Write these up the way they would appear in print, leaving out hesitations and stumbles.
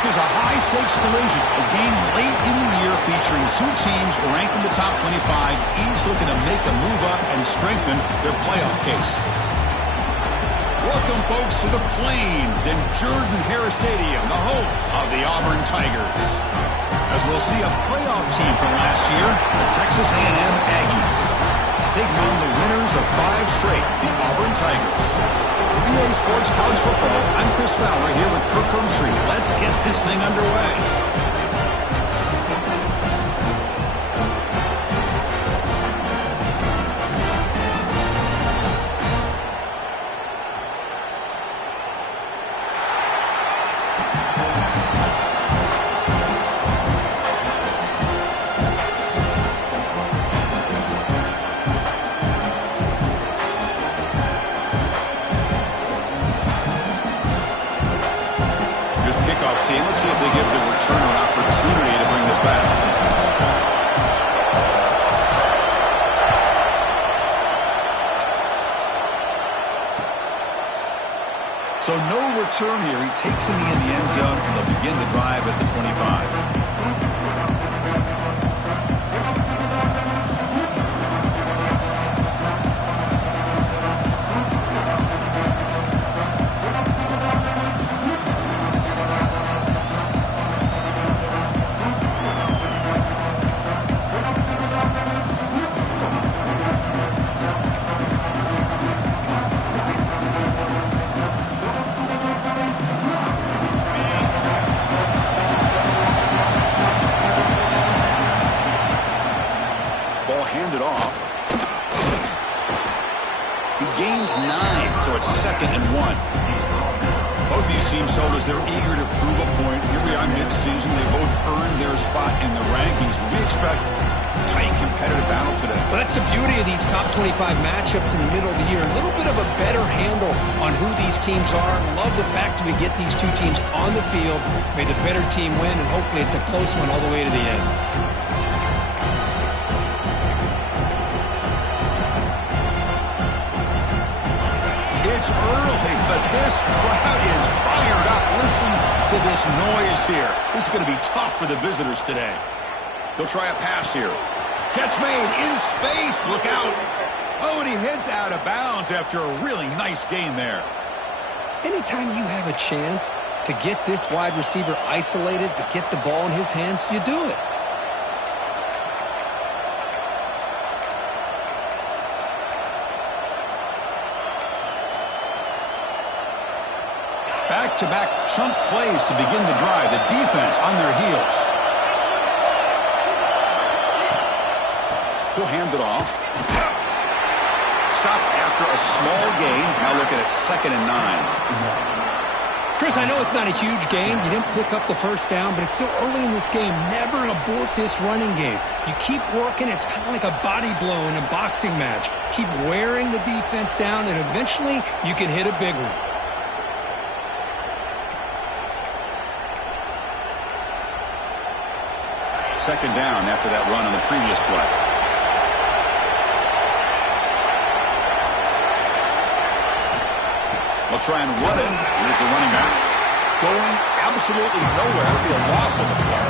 This is a high-stakes collision, a game late in the year featuring two teams ranked in the top 25, each looking to make a move up and strengthen their playoff case. Welcome, folks, to the Plains in Jordan-Hare Stadium, the home of the Auburn Tigers. As we'll see a playoff team from last year, the Texas A&M Aggies, taking on the winners of 5 straight, the Auburn Tigers. For EA Sports College Football, I'm Chris Fowler here with Kirk Hermstreet. Let's get this thing underway. Let's see if they give the returner an opportunity to bring this back. So no return here. He takes a knee in the end zone, and they'll begin the drive at the 25. Handed off. He gains 9, so it's 2nd and 1. Both these teams told us they're eager to prove a point. Here we are mid-season. They both earned their spot in the rankings, but we expect a tight, competitive battle today. Well, that's the beauty of these top 25 matchups in the middle of the year. A little bit of a better handle on who these teams are. Love the fact that we get these two teams on the field. May the better team win, and hopefully it's a close one all the way to the end. It's early, but this crowd is fired up. Listen to this noise here. This is going to be tough for the visitors today. They'll try a pass here. Catch made in space. Look out. Oh, and he heads out of bounds after a really nice gain there. Anytime you have a chance to get this wide receiver isolated, to get the ball in his hands, you do it. Back-to-back chunk plays to begin the drive. The defense on their heels. He'll hand it off. Stop after a small gain. Now look at it, 2nd and 9. Chris, I know it's not a huge gain. You didn't pick up the first down, but it's still early in this game. Never abort this running game. You keep working. It's kind of like a body blow in a boxing match. Keep wearing the defense down, and eventually you can hit a big one. Second down after that run on the previous play. They'll try and run it. Here's the running back. Going absolutely nowhere. It'll be a loss of the play.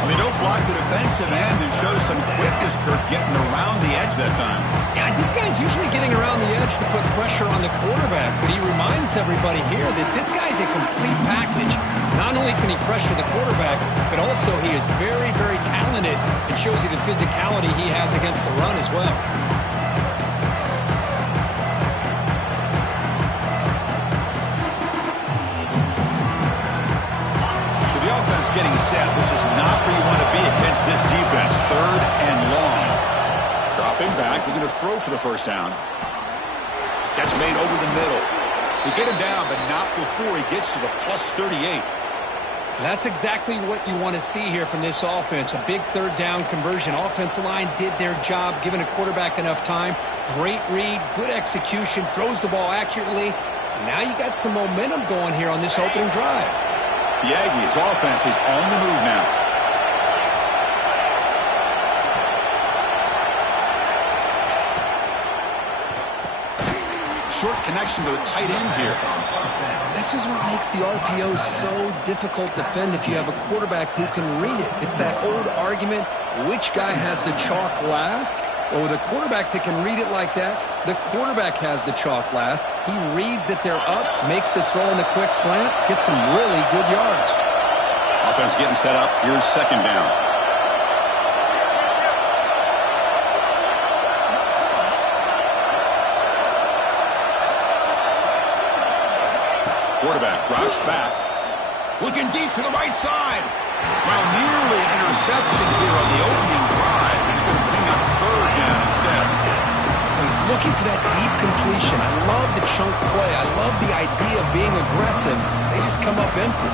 Well, they don't block the defensive end and show some quickness, Kirk, getting around the edge that time. Yeah, this guy's usually getting around the edge to put pressure on the quarterback, but he reminds everybody here that this guy's a complete package. Not only can he pressure the quarterback, but also he is very, very talented and shows you the physicality he has against the run as well. So the offense getting set. This is not where you want to be against this defense. 3rd and long. Dropping back. They're going to throw for the first down. Catch made over the middle. They get him down, but not before he gets to the plus 38. That's exactly what you want to see here from this offense. A big 3rd down conversion. Offensive line did their job, giving a quarterback enough time. Great read, good execution, throws the ball accurately. And now you got some momentum going here on this opening drive. The Aggies offense is on the move now. short connection to the tight end here. This is what makes the RPO so difficult to defend if you have a quarterback who can read it. It's that old argument, which guy has the chalk last? Well, with a quarterback that can read it like that, the quarterback has the chalk last. He reads that they're up, makes the throw in the quick slant, gets some really good yards. Offense getting set up. Here's second down. Quarterback drops back. Looking deep to the right side. Well, nearly an interception here on the opening drive. It's going to bring up third down instead. He's looking for that deep completion. I love the chunk play. I love the idea of being aggressive. They just come up empty.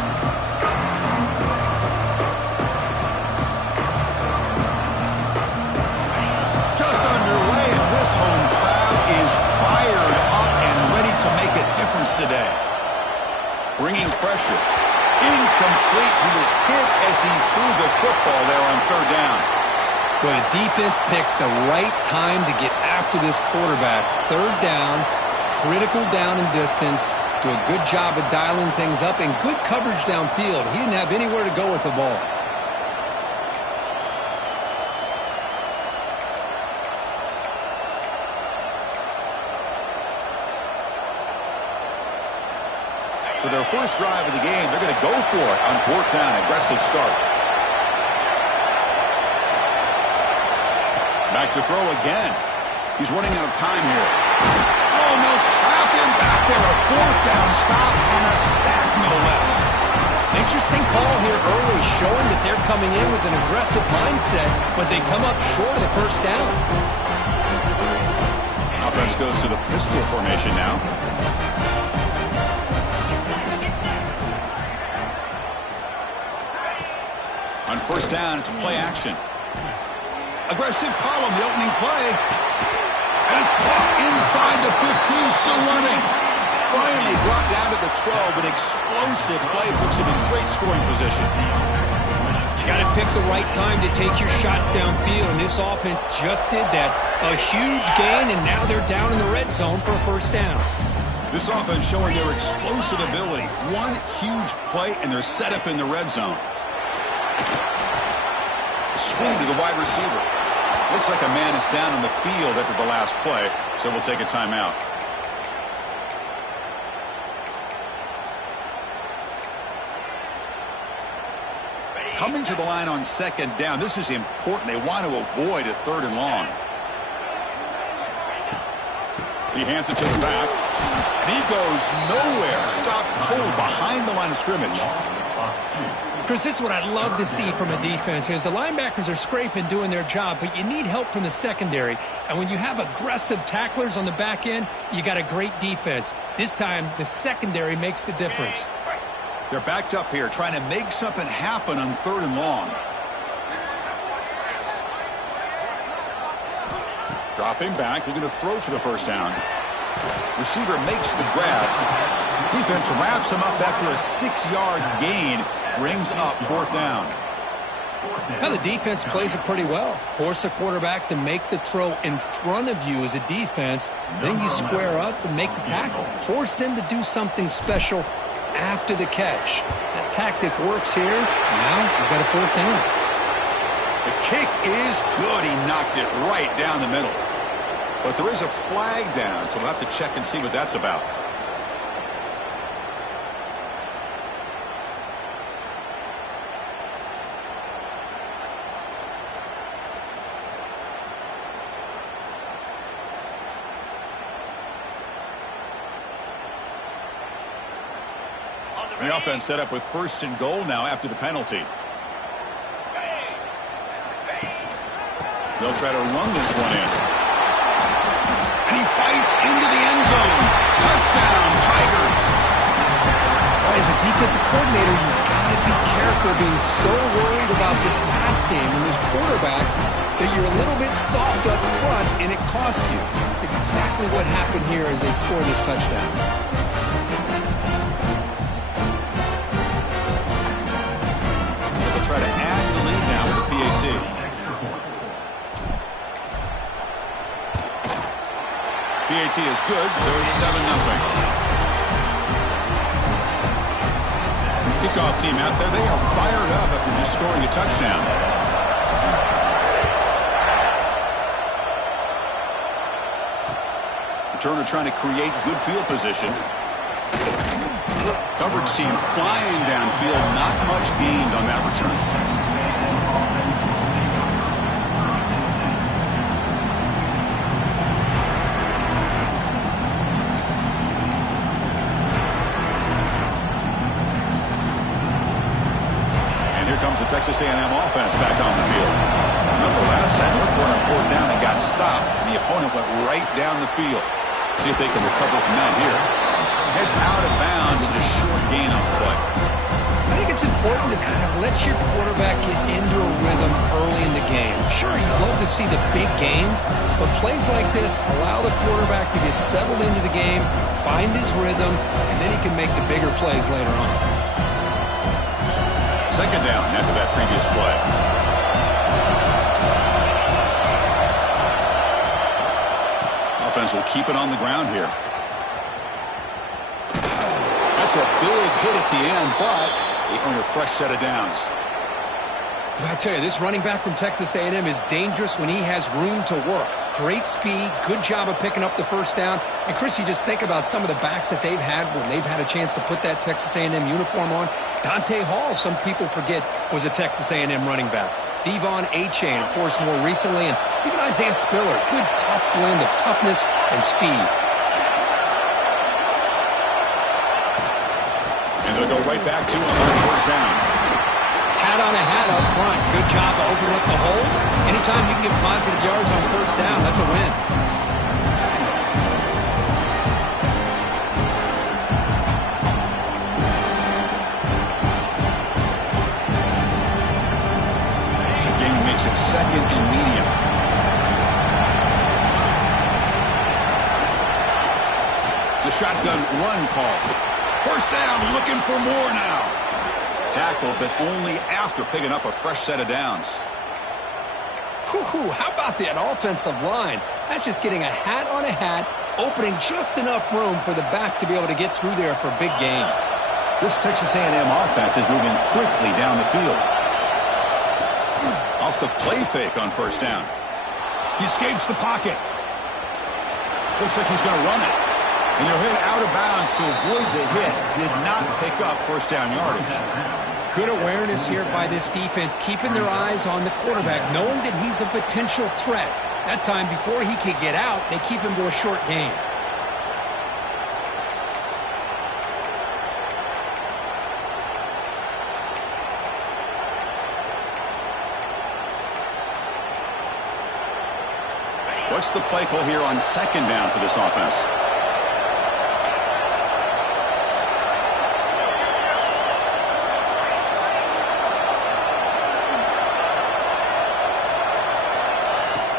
Just underway, and this home crowd is fired up and ready to make a difference today. Bringing pressure. Incomplete. He was hit as he threw the football there on third down. Well, the defense picks the right time to get after this quarterback. Third down, critical down and distance. Do a good job of dialing things up and good coverage downfield. He didn't have anywhere to go with the ball. So their first drive of the game, they're going to go for it on fourth down. Aggressive start. Back to throw again. He's running out of time here. Oh, no, trap him back there. A fourth down stop and a sack, no less. Interesting call here early, showing that they're coming in with an aggressive mindset, but they come up short of the first down. Offense goes to the pistol formation now. On first down, it's play action. Aggressive call on the opening play. And it's caught inside the 15, still running. Finally brought down to the 12. An explosive play puts him in great scoring position. You got to pick the right time to take your shots downfield, and this offense just did that. A huge gain, and now they're down in the red zone for a first down. This offense showing their explosive ability. One huge play, and they're set up in the red zone. Screen to the wide receiver. Looks like a man is down on the field after the last play, so we'll take a timeout. Coming to the line on second down. This is important. They want to avoid a third and long. He hands it to the back, and he goes nowhere. Stopped cold behind the line of scrimmage. Chris, this is what I love to see from a defense is the linebackers are scraping, doing their job, but you need help from the secondary. And when you have aggressive tacklers on the back end, you got a great defense. This time, the secondary makes the difference. They're backed up here, trying to make something happen on third and long. Dropping back, looking to throw for the first down. Receiver makes the grab. Defense wraps him up after a 6-yard gain. Brings up fourth down. Now the defense plays it pretty well. Force the quarterback to make the throw in front of you as a defense. Then you square up and make the tackle. Force them to do something special after the catch. That tactic works here. Now you've got a fourth down. The kick is good. He knocked it right down the middle. But there is a flag down, so we'll have to check and see what that's about. The offense set up with first and goal now after the penalty. They'll try to run this one in. And he fights into the end zone. Touchdown, Tigers. As a defensive coordinator, you've got to be careful being so worried about this pass game and this quarterback that you're a little bit soft up front and it costs you. It's exactly what happened here as they scored this touchdown. Try to add to the lead now with the PAT. 2 PAT is good, so it's 7-0. Kickoff team out there, they are fired up after just scoring a touchdown. Returner trying to create good field position. Coverage team flying downfield, not much gained on that return. The Texas A&M offense back on the field. Remember last time, looked for it on 4th down and got stopped, and the opponent went right down the field. See if they can recover from that here. Heads out of bounds as a short gain on the play. I think it's important to kind of let your quarterback get into a rhythm early in the game. Sure, you'd love to see the big gains, but plays like this allow the quarterback to get settled into the game, find his rhythm, and then he can make the bigger plays later on. 2nd down after that previous play. Offense will keep it on the ground here. That's a big hit at the end, but they earn a fresh set of downs. I tell you, this running back from Texas A&M is dangerous when he has room to work. Great speed, good job of picking up the 1st down. And, Chris, you just think about some of the backs that they've had when they've had a chance to put that Texas A&M uniform on. Dante Hall, some people forget, was a Texas A&M running back. Devon Achane, of course, more recently. And even Isaiah Spiller, good, tough blend of toughness and speed. And they'll go right back to him on 1st down. Hat on a hat up front. Good job of opening up the holes. Anytime you can get positive yards on 1st down, that's a win. The game makes it 2nd and medium. It's a shotgun run call. 1st down, looking for more now. Tackle, but only after picking up a fresh set of downs. Whew, how about that offensive line? That's just getting a hat on a hat, opening just enough room for the back to be able to get through there for a big gain. This Texas A&M offense is moving quickly down the field. Off the play fake on 1st down. He escapes the pocket. Looks like he's going to run it. And he'll hit out of bounds to avoid the hit. Did not pick up 1st down yardage. Good awareness here by this defense, keeping their eyes on the quarterback, knowing that he's a potential threat. That time, before he could get out, they keep him to a short gain. What's the play call here on 2nd down for this offense?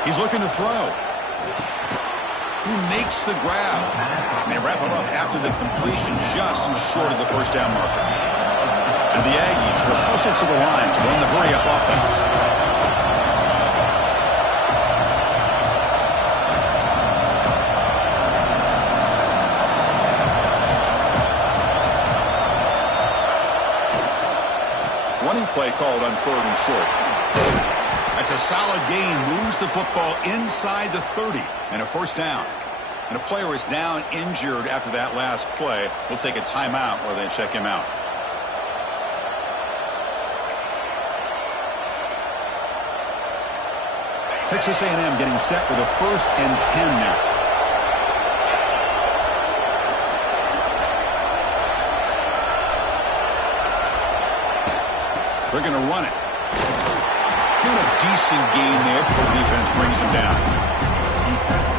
He's looking to throw. Who makes the grab? And they wrap him up after the completion, just short of the 1st down marker. And the Aggies will hustle to the line to run the hurry-up offense. Running play called on 3rd and short. That's a solid gain, moves the football inside the 30 and a 1st down. And a player is down injured after that last play. We'll take a timeout while they check him out. Texas A&M getting set with a 1st and 10 now. They're going to run it. Got a decent gain there before the defense brings him down.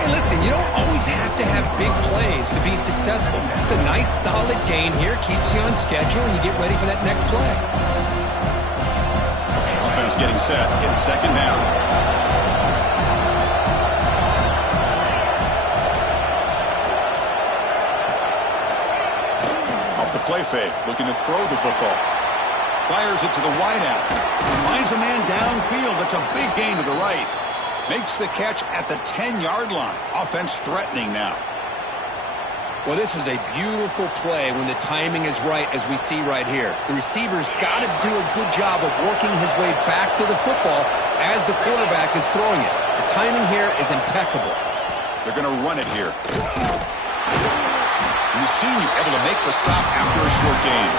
Hey, listen, you don't always have to have big plays to be successful. It's a nice, solid gain here. Keeps you on schedule, and you get ready for that next play. Offense getting set. It's 2nd down. Off the play fake, looking to throw the football. Fires it to the wideout. Finds a man downfield. That's a big gain to the right. Makes the catch at the 10-yard line. Offense threatening now. Well, this is a beautiful play when the timing is right, as we see right here. The receiver's got to do a good job of working his way back to the football as the quarterback is throwing it. The timing here is impeccable. They're going to run it here. And the senior able to make the stop after a short gain.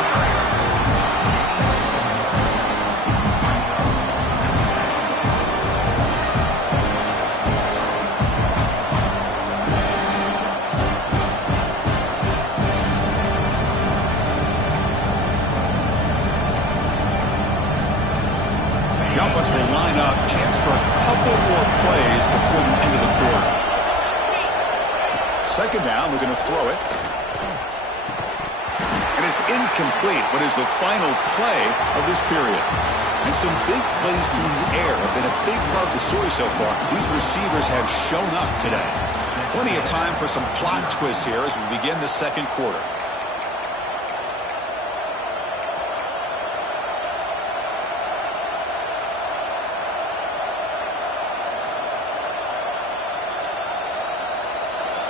The offense will line up, chance for a couple more plays before the end of the quarter. Second down, we're going to throw it. And it's incomplete, but is the final play of this period. And some big plays through the air have been a big part of the story so far. These receivers have shown up today. Plenty of time for some plot twists here as we begin the second quarter.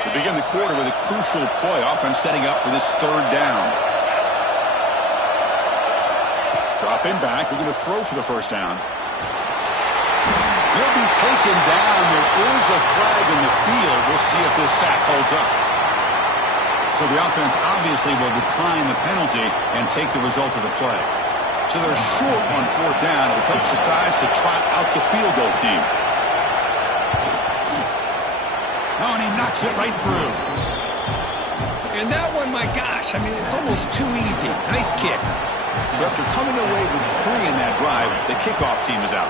We begin the quarter with a crucial play. Offense setting up for this third down. Dropping back. We're going to throw for the first down. He'll be taken down. There is a flag in the field. We'll see if this sack holds up. So the offense obviously will decline the penalty and take the result of the play. So they're short on fourth down, and the coach decides to trot out the field goal team. Oh, and he knocks it right through. And that one, my gosh, I mean, it's almost too easy. Nice kick. So after coming away with 3 in that drive, the kickoff team is out.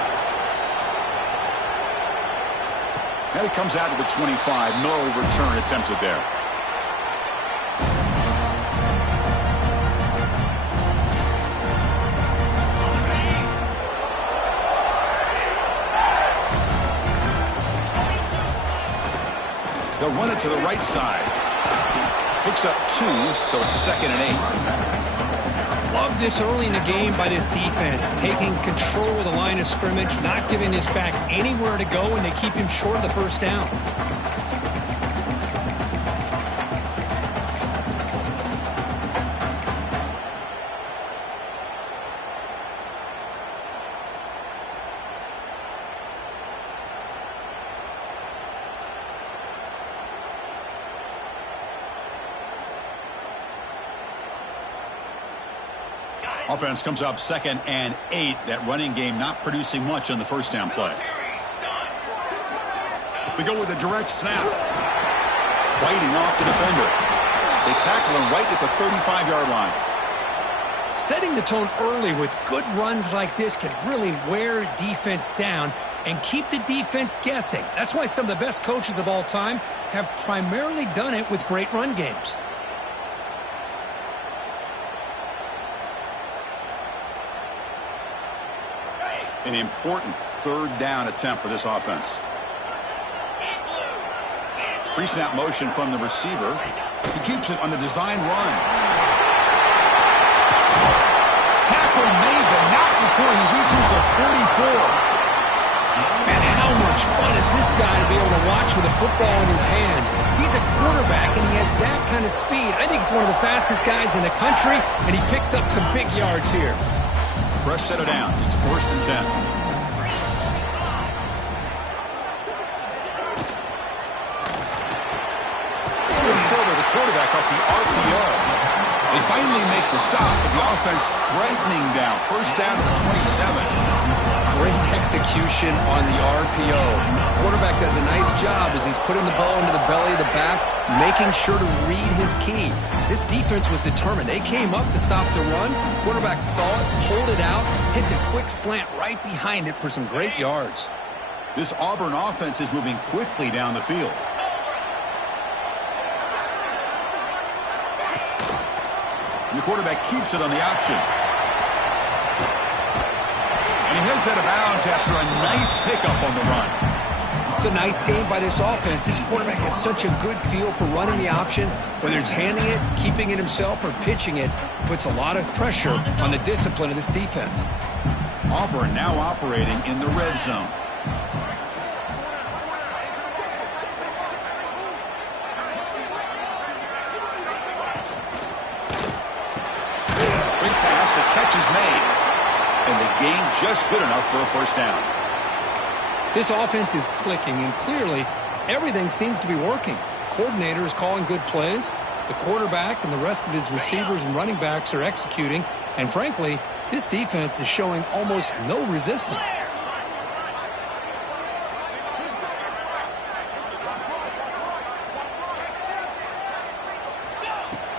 And it comes out to the 25. No return attempted there. They'll run it to the right side. Picks up 2, so it's 2nd and 8. Love this early in the game by this defense, taking control of the line of scrimmage, not giving this back anywhere to go, and they keep him short of the first down. Offense comes up 2nd and 8. That running game not producing much on the first down play. We go with a direct snap. Fighting off the defender. They tackle him right at the 35-yard line. Setting the tone early with good runs like this can really wear defense down and keep the defense guessing. That's why some of the best coaches of all time have primarily done it with great run games. An important third down attempt for this offense. Pre-snap motion from the receiver. He keeps it on the design run. Tackle made, but not before he reaches the 44. Man, how much fun is this guy to be able to watch with a football in his hands? He's a quarterback, and he has that kind of speed. I think he's one of the fastest guys in the country, and he picks up some big yards here. Fresh set of downs. It's 1st and 10. The quarterback off the RPO. They finally make the stop, but the offense threatening down. First down to the 27. Great execution on the RPO. Quarterback does a nice job as he's putting the ball into the belly of the back, making sure to read his key. This defense was determined. They came up to stop the run. Quarterback saw it, pulled it out, hit the quick slant right behind it for some great yards. This Auburn offense is moving quickly down the field. And the quarterback keeps it on the option. And he heads out of bounds after a nice pickup on the run. It's a nice game by this offense. This quarterback has such a good feel for running the option. Whether it's handing it, keeping it himself, or pitching it, puts a lot of pressure on the discipline of this defense. Auburn now operating in the red zone. catch is made. And the gain just good enough for a first down. This offense is clicking, and clearly everything seems to be working. The coordinator is calling good plays. The quarterback and the rest of his receivers and running backs are executing. And frankly, this defense is showing almost no resistance.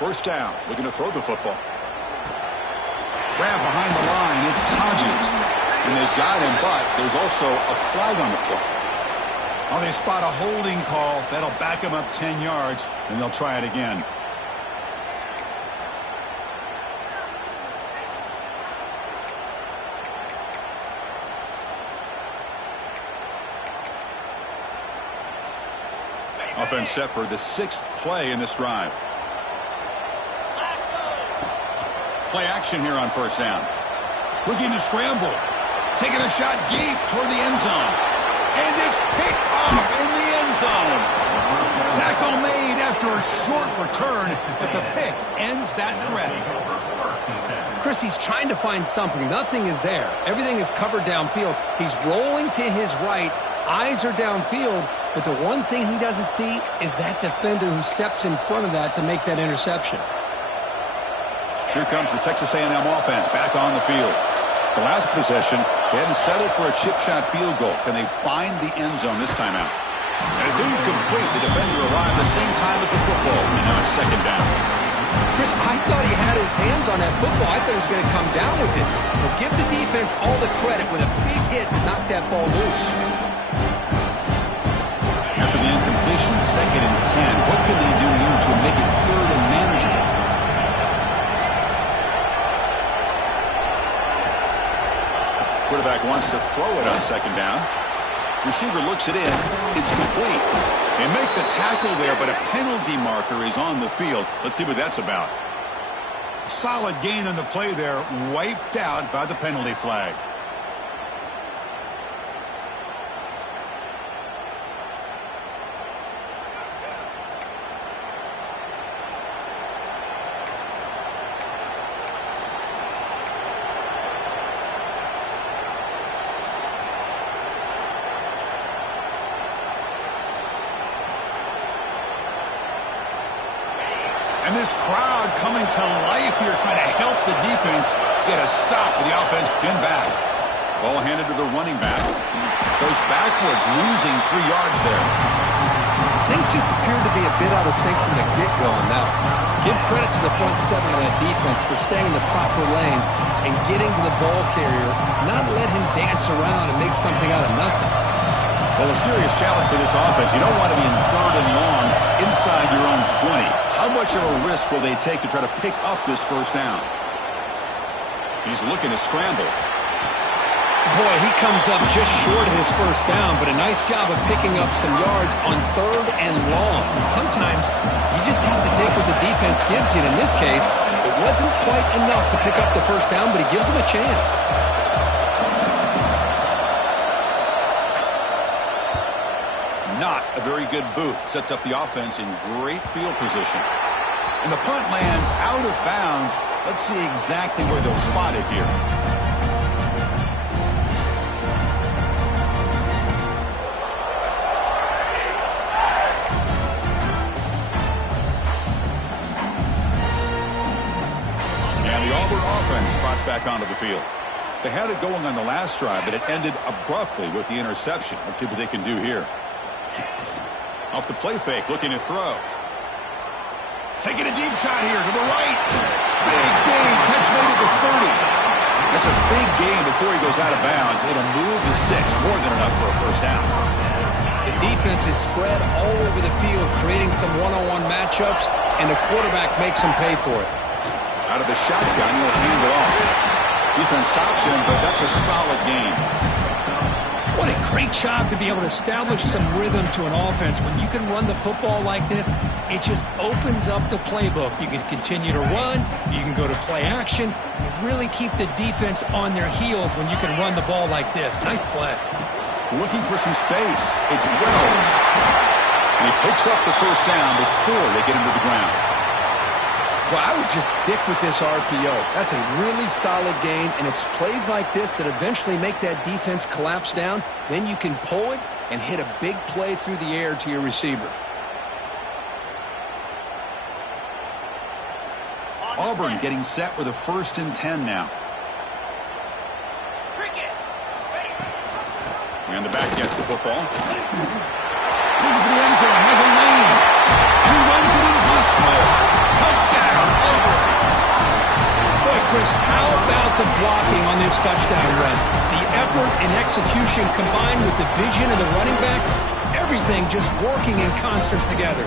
First down, looking to throw the football. Grab behind the line, it's Hodges. And they've got him, but there's also a flag on the play. Oh, they spot a holding call. That'll back him up 10 yards, and they'll try it again. Offense set for the 6th play in this drive. Play action here on first down. Looking to scramble. Taking a shot deep toward the end zone. And it's picked off in the end zone. Tackle made after a short return, but the pick ends that threat. Chris, he's trying to find something. Nothing is there. Everything is covered downfield. He's rolling to his right. Eyes are downfield, but the one thing he doesn't see is that defender who steps in front of that to make that interception. Here comes the Texas A&M offense back on the field. The last possession, they hadn't settled for a chip shot field goal. Can they find the end zone this time out? And it's incomplete. The defender arrived the same time as the football, and now it's second down. Chris, I thought he had his hands on that football. I thought he was going to come down with it. But give the defense all the credit with a big hit to knock that ball loose. After the incompletion, 2nd and 10. What can they do here to make it 3rd and manageable? Quarterback wants to throw it on 2nd down. Receiver looks it in. It's complete. They make the tackle there, but a penalty marker is on the field. Let's see what that's about. Solid gain on the play there, wiped out by the penalty flag. And this crowd coming to life here, trying to help the defense get a stop with the offense pinned back. Ball handed to the running back. Goes backwards, losing 3 yards there. Things just appeared to be a bit out of sync from the get-go on that. Give credit to the front 7 of that defense for staying in the proper lanes and getting to the ball carrier, not let him dance around and make something out of nothing. Well, a serious challenge for this offense. You don't want to be in 3rd and long inside your own 20. How much of a risk will they take to try to pick up this first down? He's looking to scramble. Boy, he comes up just short of his first down, but a nice job of picking up some yards on 3rd and long. Sometimes you just have to take what the defense gives you. In this case, it wasn't quite enough to pick up the first down, but he gives him a chance. Not a very good boot. Sets up the offense in great field position. And the punt lands out of bounds. Let's see exactly where they'll spot it here. And the Auburn offense trots back onto the field. They had it going on the last drive, but it ended abruptly with the interception. Let's see what they can do here. Off the play fake, looking to throw. Taking a deep shot here to the right. Big gain, catch made at the 30. That's a big gain before he goes out of bounds. It'll move the sticks, more than enough for a first down. The defense is spread all over the field, creating some one-on-one matchups, and the quarterback makes him pay for it. Out of the shotgun, he'll hand it off. Defense stops him, but that's a solid gain. What a great job to be able to establish some rhythm to an offense. When you can run the football like this, it just opens up the playbook. You can continue to run. You can go to play action. You really keep the defense on their heels when you can run the ball like this. Nice play. Looking for some space. It's Wells. And he picks up the first down before they get him to the ground. Well, I would just stick with this RPO. That's a really solid gain, and it's plays like this that eventually make that defense collapse down. Then you can pull it and hit a big play through the air to your receiver. Auburn getting set with a 1st and 10 now. And the back gets the football. Looking for the end zone. Has a lane. And he runs it in for the score. Touchdown, Auburn. Boy, Chris, how about the blocking on this touchdown run? The effort and execution combined with the vision of the running back, everything just working in concert together.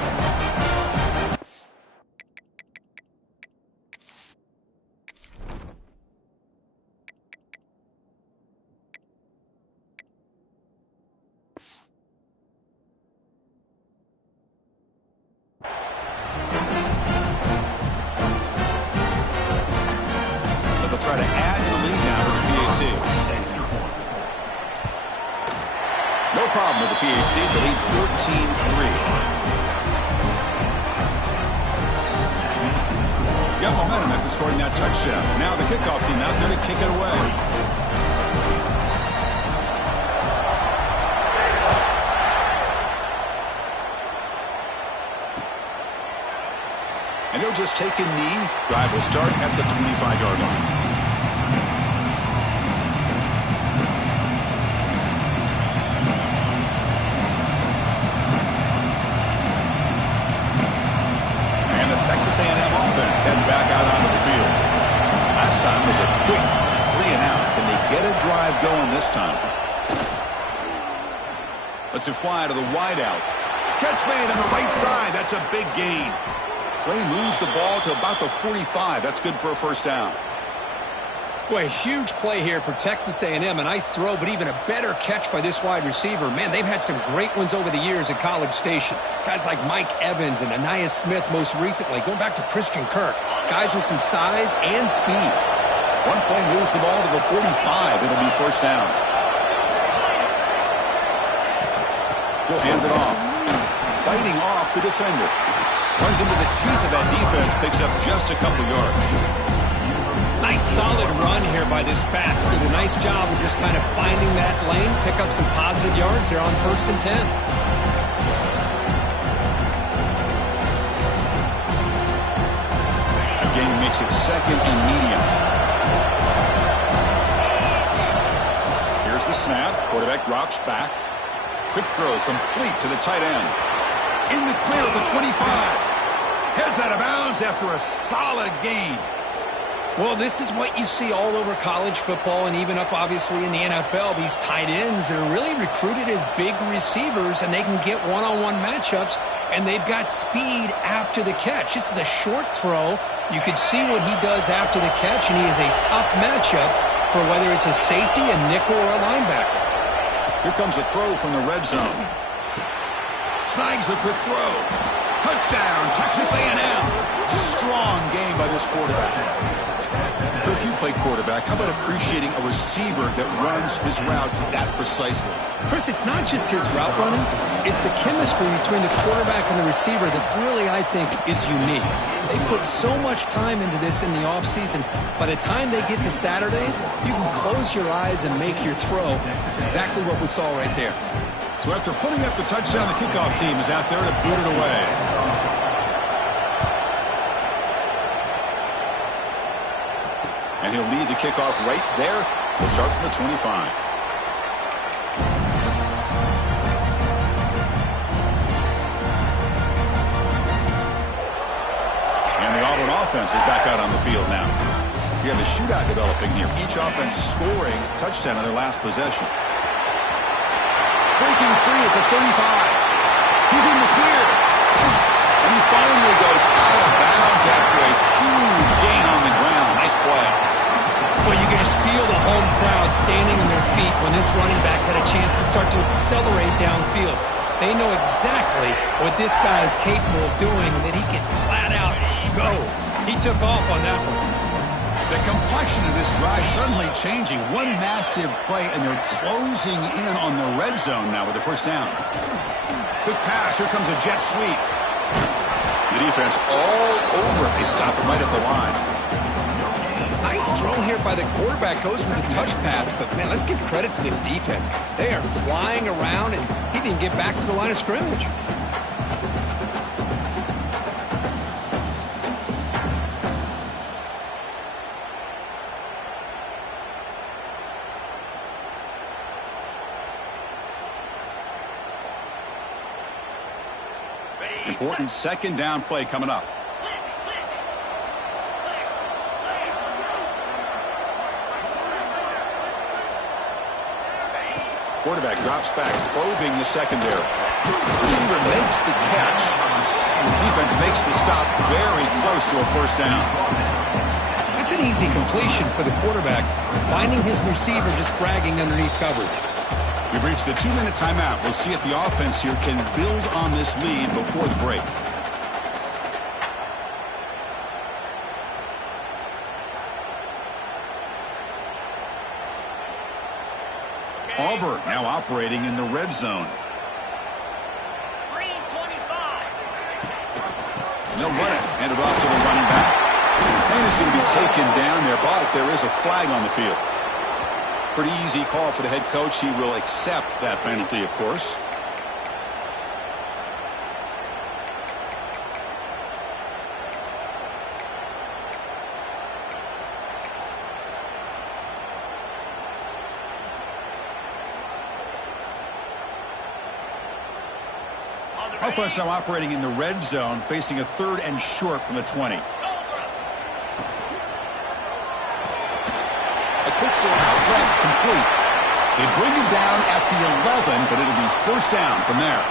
Try to add to the lead now to the PAT. No problem with the PAT. The lead 14-3. Got momentum after scoring that touchdown. Now the kickoff team out there to kick it away. And he'll just take a knee. Drive will start at the 25-yard line. Texas A&M offense heads back out onto the field. Last time was a quick 3-and-out. Can they get a drive going this time? Let's it fly to the wideout. Catch made on the right side. That's a big gain. Play moves the ball to about the 45. That's good for a 1st down. Boy, a huge play here for Texas A&M. A nice throw, but even a better catch by this wide receiver. Man, they've had some great ones over the years at College Station. Guys like Mike Evans and Anais Smith most recently, going back to Christian Kirk. Guys with some size and speed. One play moves the ball to the 45. It'll be 1st down. He'll hand it off. Fighting off the defender. Runs into the teeth of that defense, picks up just a couple yards. Nice solid run here by this back. Did a nice job of just kind of finding that lane, pick up some positive yards there on 1st and 10. Again, makes it 2nd and medium. Here's the snap. Quarterback drops back. Quick throw complete to the tight end. In the clear at the 25. Heads out of bounds after a solid gain. Well, this is what you see all over college football and even up, obviously, in the NFL. These tight ends that are really recruited as big receivers, and they can get one-on-one matchups, and they've got speed after the catch. This is a short throw. You could see what he does after the catch, and he is a tough matchup for whether it's a safety, a nickel, or a linebacker. Here comes a throw from the red zone. Snags the quick throw. Touchdown, Texas A&M. Strong game by this quarterback. So if you play quarterback, how about appreciating a receiver that runs his routes that precisely? Chris, it's not just his route running. It's the chemistry between the quarterback and the receiver that really, I think, is unique. They put so much time into this in the offseason. By the time they get to Saturdays, you can close your eyes and make your throw. That's exactly what we saw right there. So after putting up the touchdown, the kickoff team is out there to boot it away. And he'll lead the kickoff right there. We'll start from the 25. And the Auburn offense is back out on the field now. We have a shootout developing here. Each offense scoring a touchdown on their last possession. Breaking free at the 35. He's in the clear. And he finally goes out of bounds after a huge gain on the ground. Nice play. Well, you can just feel the home crowd standing on their feet when this running back had a chance to start to accelerate downfield. They know exactly what this guy is capable of doing and that he can flat out go. He took off on that one. The complexion of this drive suddenly changing. One massive play, and they're closing in on the red zone now with the 1st down. Quick pass. Here comes a jet sweep. The defense all over it. They stop it right at the line. Nice throw here by the quarterback. Goes with a touch pass, but man, let's give credit to this defense. They are flying around, and he didn't get back to the line of scrimmage. Important second down play coming up. Quarterback drops back, probing the secondary. Receiver makes the catch. Defense makes the stop very close to a first down. That's an easy completion for the quarterback, finding his receiver just dragging underneath coverage. We've reached the 2-minute timeout. We'll see if the offense here can build on this lead before the break. Auburn now operating in the red zone. They'll run it. Hand it off to the running back. And it's going to be taken down there, but there is a flag on the field. Pretty easy call for the head coach. He will accept that penalty, of course. Offense now operating in the red zone, facing a 3rd and short from the 20. Quick throw out left, complete. They bring him down at the 11, but it'll be first down from there.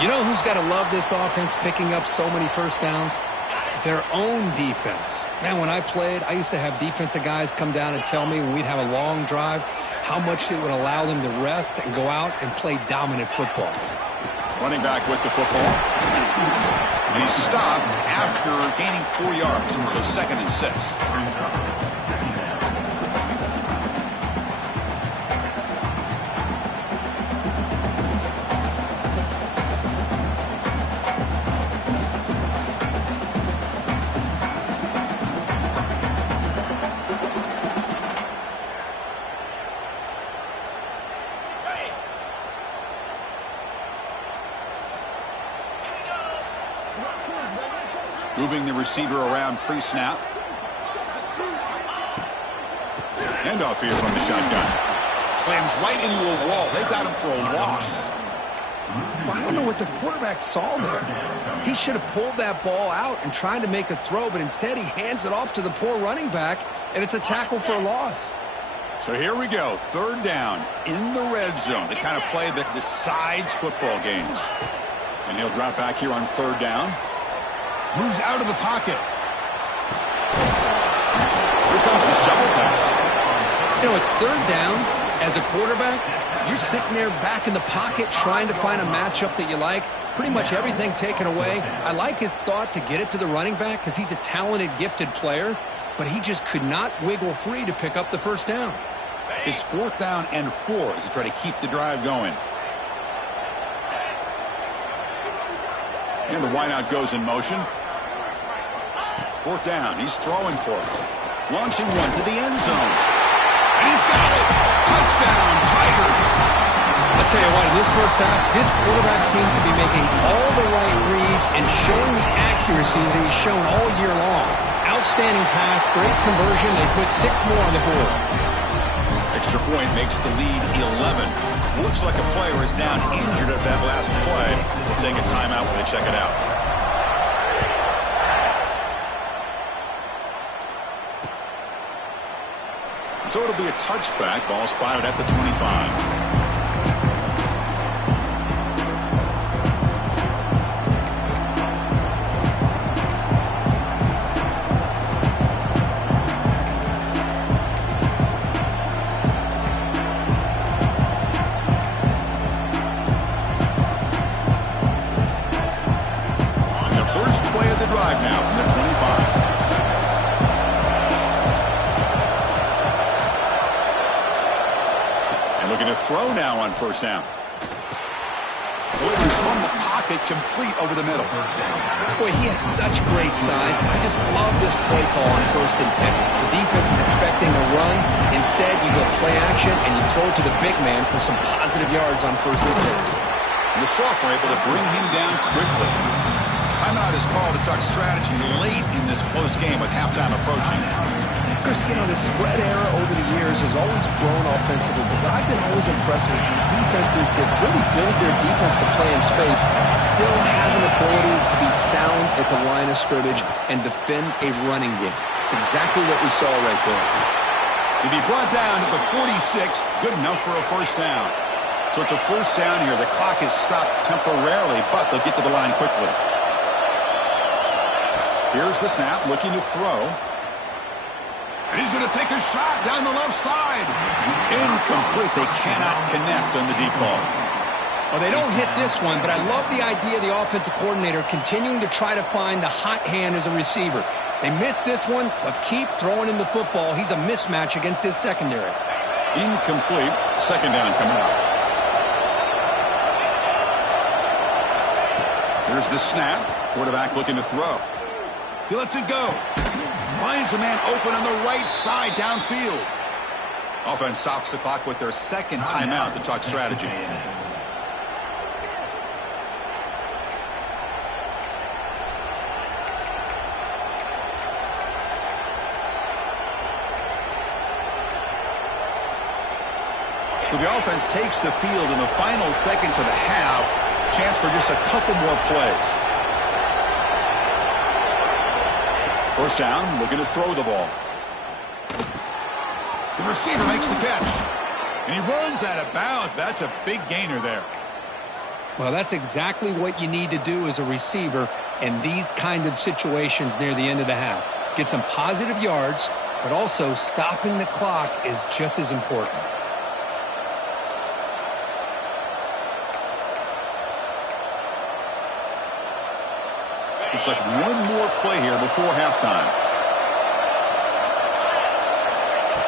You know who's got to love this offense picking up so many first downs? Their own defense. Man, when I played, I used to have defensive guys come down and tell me when we'd have a long drive how much it would allow them to rest and go out and play dominant football. Running back with the football. And he's stopped after gaining 4 yards, so 2nd and 6. Moving the receiver around pre-snap. Handoff here from the shotgun. Slams right into a wall. They've got him for a loss. Well, I don't know what the quarterback saw there. He should have pulled that ball out and tried to make a throw, but instead he hands it off to the poor running back, and it's a tackle for a loss. So here we go. 3rd down in the red zone. The kind of play that decides football games. And he'll drop back here on 3rd down. Moves out of the pocket. Here comes the shovel pass. You know, it's 3rd down. As a quarterback, you're sitting there back in the pocket trying to find a matchup that you like. Pretty much everything taken away. I like his thought to get it to the running back because he's a talented, gifted player, but he just could not wiggle free to pick up the first down. It's 4th down and 4 as they try to keep the drive going. And the wideout goes in motion. 4th down. He's throwing for it. Launching one to the end zone. And he's got it. Touchdown, Tigers. I'll tell you what, in this first half, this quarterback seemed to be making all the right reads and showing the accuracy that he's shown all year long. Outstanding pass, great conversion. They put 6 more on the board. Extra point makes the lead 11. Looks like a player is down injured at that last play. We'll take a timeout when they check it out. So it'll be a touchback. Ball spotted at the 25. Drive now from the 25. And looking to throw now on 1st down. Delivers from the pocket it complete over the middle. Boy, he has such great size. I just love this play call on 1st and 10. The defense is expecting a run. Instead, you go play action, and you throw it to the big man for some positive yards on 1st and 10. And the sophomore able to bring him down quickly. Timeout is called to talk strategy late in this close game with halftime approaching. Chris, you know, the spread era over the years has always grown offensively, but what I've been always impressed with defenses that really build their defense to play in space still have an ability to be sound at the line of scrimmage and defend a running game. It's exactly what we saw right there. To be brought down to the 46, good enough for a first down. So it's a first down here. The clock is stopped temporarily, but they'll get to the line quickly. Here's the snap, looking to throw. And he's going to take a shot down the left side. Incomplete. They cannot connect on the deep ball. Well, they don't hit this one, but I love the idea of the offensive coordinator continuing to try to find the hot hand as a receiver. They missed this one, but keep throwing him the football. He's a mismatch against his secondary. Incomplete. Second down coming up. Here's the snap. Quarterback looking to throw. He lets it go. Finds a man open on the right side downfield. Offense stops the clock with their second timeout to talk strategy. So the offense takes the field in the final seconds of the half. Chance for just a couple more plays. First down, looking to throw the ball. The receiver makes the catch. And he runs out of bounds. That's a big gainer there. Well, that's exactly what you need to do as a receiver in these kind of situations near the end of the half. Get some positive yards, but also stopping the clock is just as important. Looks like one more play here before halftime.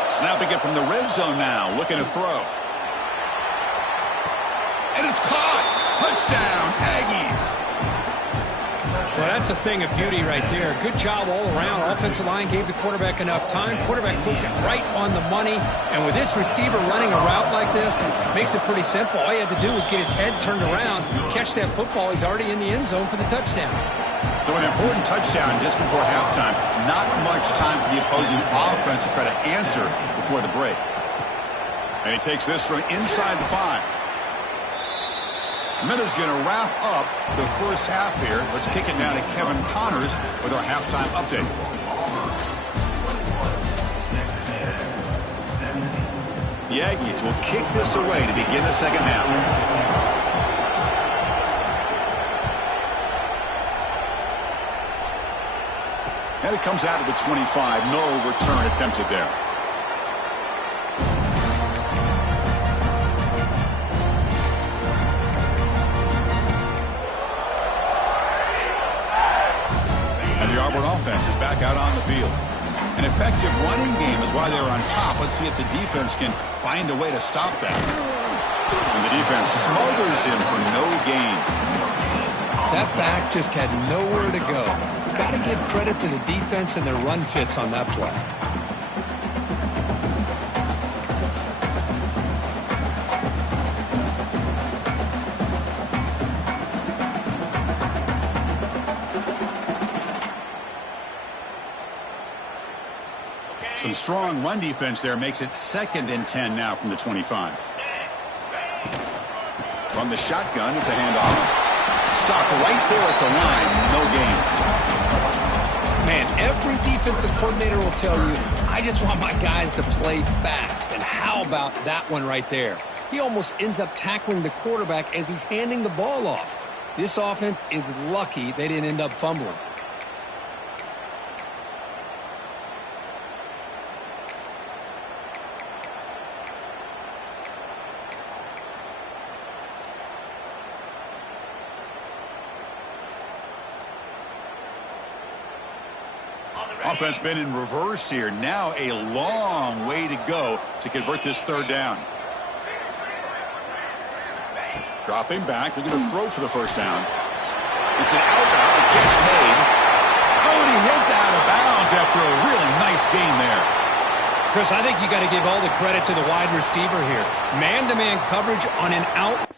Snapping it from the red zone now, looking to throw. And it's caught. Touchdown, Aggies. Well, that's a thing of beauty right there. Good job all around. Offensive line gave the quarterback enough time. Quarterback puts it right on the money. And with this receiver running a route like this, makes it pretty simple. All he had to do was get his head turned around, catch that football. He's already in the end zone for the touchdown. So an important touchdown just before halftime. Not much time for the opposing offense to try to answer before the break. And he takes this from inside the 5. Miller's going to wrap up the first half here. Let's kick it now to Kevin Connors with our halftime update. The Aggies will kick this away to begin the second half. And it comes out of the 25. No return attempted there. Offense is back out on the field. An effective running game is why they're on top. Let's see if the defense can find a way to stop that. And the defense smothers him for no gain. That back just had nowhere to go. Got to give credit to the defense and their run fits on that play. Some strong run defense there makes it 2nd and 10 now from the 25. From the shotgun, it's a handoff. Stopped right there at the line. No gain. Man, every defensive coordinator will tell you, I just want my guys to play fast. And how about that one right there? He almost ends up tackling the quarterback as he's handing the ball off. This offense is lucky they didn't end up fumbling. Offense been in reverse here. Now a long way to go to convert this third down. Dropping back. They're going to throw for the first down. It's an out route. The catch made. Oh, and he heads out of bounds after a really nice game there. Chris, I think you got to give all the credit to the wide receiver here. Man-to-man coverage on an out.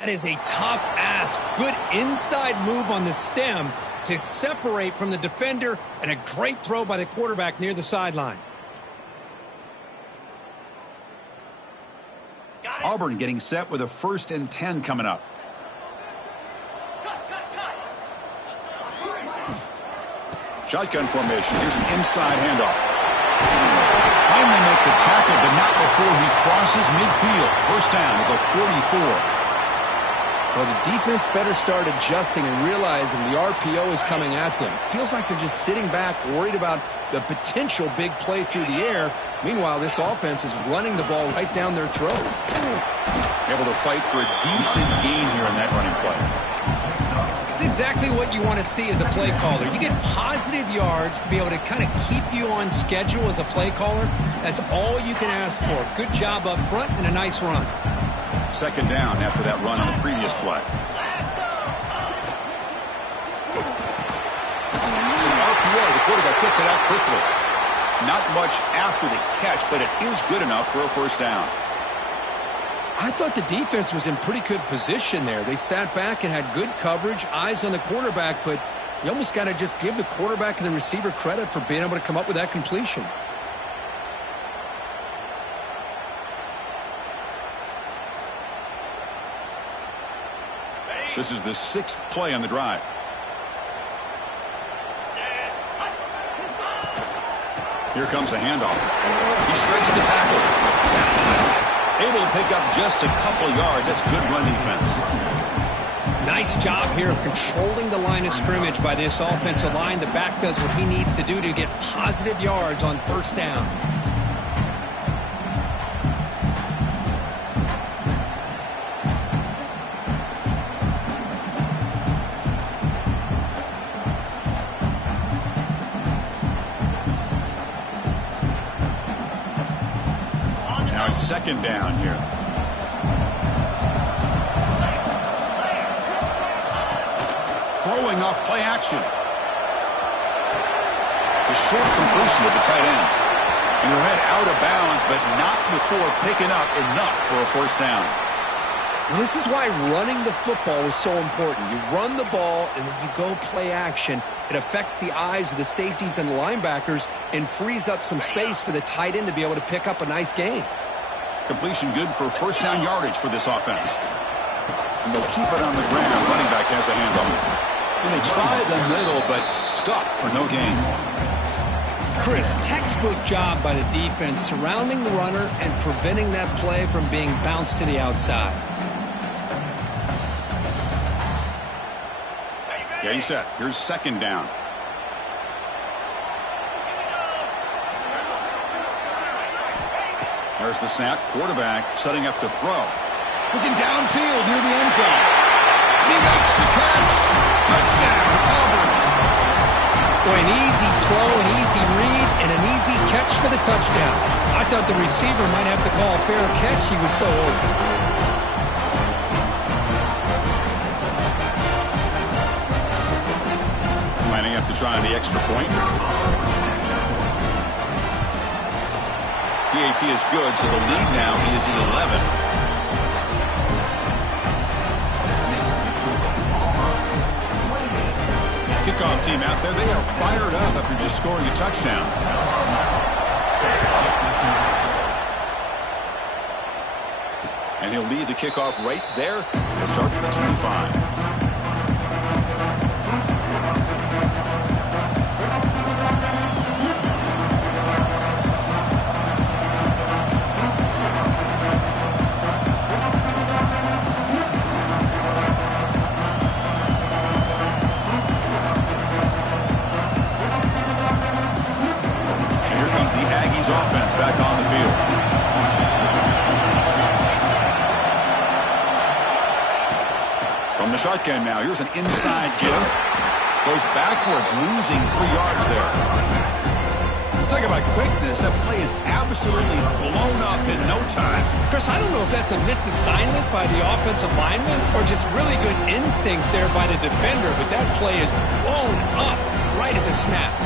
That is a tough ask. Good inside move on the stem to separate from the defender, and a great throw by the quarterback near the sideline. Auburn getting set with a 1st and 10 coming up. Shotgun formation. Here's an inside handoff. Finally make the tackle, but not before he crosses midfield. 1st down at the 44. Well, the defense better start adjusting and realizing the RPO is coming at them. Feels like they're just sitting back, worried about the potential big play through the air. Meanwhile, this offense is running the ball right down their throat. Able to fight for a decent gain here in that running play. It's exactly what you want to see as a play caller. You get positive yards to be able to kind of keep you on schedule as a play caller. That's all you can ask for. Good job up front and a nice run. 2nd down after that run on the previous play. Some RPO. The quarterback gets it out quickly. Not much after the catch, but it is good enough for a 1st down. I thought the defense was in pretty good position there. They sat back and had good coverage, eyes on the quarterback, but you almost got to just give the quarterback and the receiver credit for being able to come up with that completion. This is the 6th play on the drive. Here comes a handoff. He shreds the tackle. Able to pick up just a couple yards. That's good run defense. Nice job here of controlling the line of scrimmage by this offensive line. The back does what he needs to do to get positive yards on 1st down. Now it's 2nd down here. showing off play action. The short completion to the tight end. And he'll head out of bounds, but not before picking up enough for a first down. Well, this is why running the football is so important. You run the ball, and then you go play action. It affects the eyes of the safeties and linebackers and frees up some space for the tight end to be able to pick up a nice gain. Completion good for first down yardage for this offense. And they'll keep it on the ground. Running back has a handoff. And they try the middle, but stuffed for no gain. Chris, textbook job by the defense surrounding the runner and preventing that play from being bounced to the outside. Getting set. Here's second down. There's the snap. Quarterback setting up to throw. Looking downfield near the end zone. And he makes the catch. Touchdown, Auburn. Boy, an easy throw, an easy read, and an easy catch for the touchdown. I thought the receiver might have to call a fair catch. He was so open. Lining up to try the extra point. PAT is good, so the lead now is 11. Kickoff team out there, they are fired up after just scoring a touchdown. And he'll lead the kickoff right there. He'll start from the 25. Offense back on the field. From the shotgun now, here's an inside give. Goes backwards, losing 3 yards there. Talk about quickness. That play is absolutely blown up in no time. Chris, I don't know if that's a misassignment by the offensive lineman or just really good instincts there by the defender, but that play is blown up right at the snap.